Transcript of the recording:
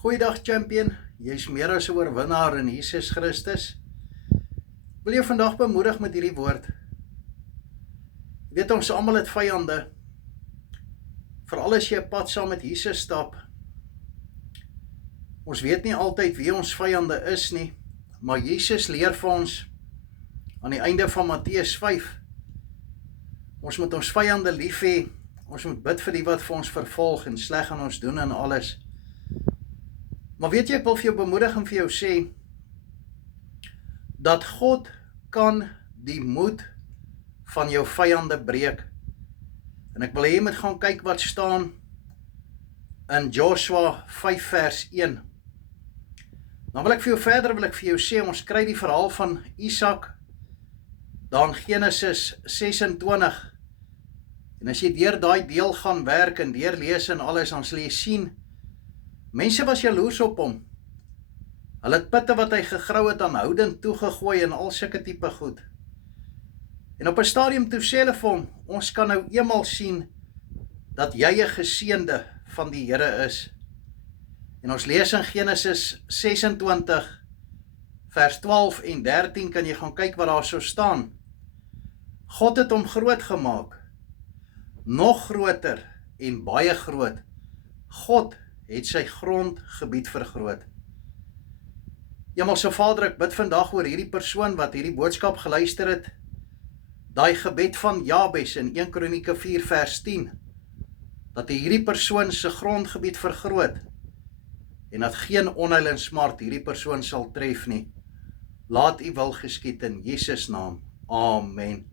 Goeiedag champion, jy is meer as 'n oorwinnaar in Jesus Christus. Wil jou vandag bemoedig met hierdie woord. Jy weet ons almal het vyande, veral as jy 'n pad saam met Jesus stap. Ons weet nie altyd wie ons vyande is nie, maar Jesus leer vir ons aan die einde van Matteus 5. Ons moet ons vyande lief hê, ons moet bid vir die wat vir ons vervolg en sleg aan ons doen en alles. Maar weet jy, ek wil vir jou bemoedig en vir jou sê, dat God kan die moed van jou vyande breek. En ek wil hê jy moet gaan kyk wat staan in Joshua 5 vers 1. Dan wil ek vir jou sê, ons kry die verhaal van Isak, dan Genesis 26. En as jy deur daai deel gaan werk en deurlees en alles, dan sal jy sien, mense was jaloers op hom. Hulle het pitte wat hy gegrou het aan houding toegegooi en al sulke tipe goed. En op 'n stadium toe sê hulle vir hom, ons kan nou eenmal sien dat jy 'n geseënde van die Here is. En ons lees in Genesis 26 vers 12 en 13 kan jy gaan kyk wat daar so staan. God het hom groot gemaak, nog groter en baie groot. God het sy grondgebied vergroot. Hemelse Vader, ek bid vandag oor hierdie persoon wat hierdie boodskap geluister het, daai gebed van Jabes in 1 Kronieke 4 vers 10, dat hierdie persoon sy grondgebied vergroot, en dat geen onheil en smart hierdie persoon sal tref nie. Laat u wil geskied in Jesus naam. Amen.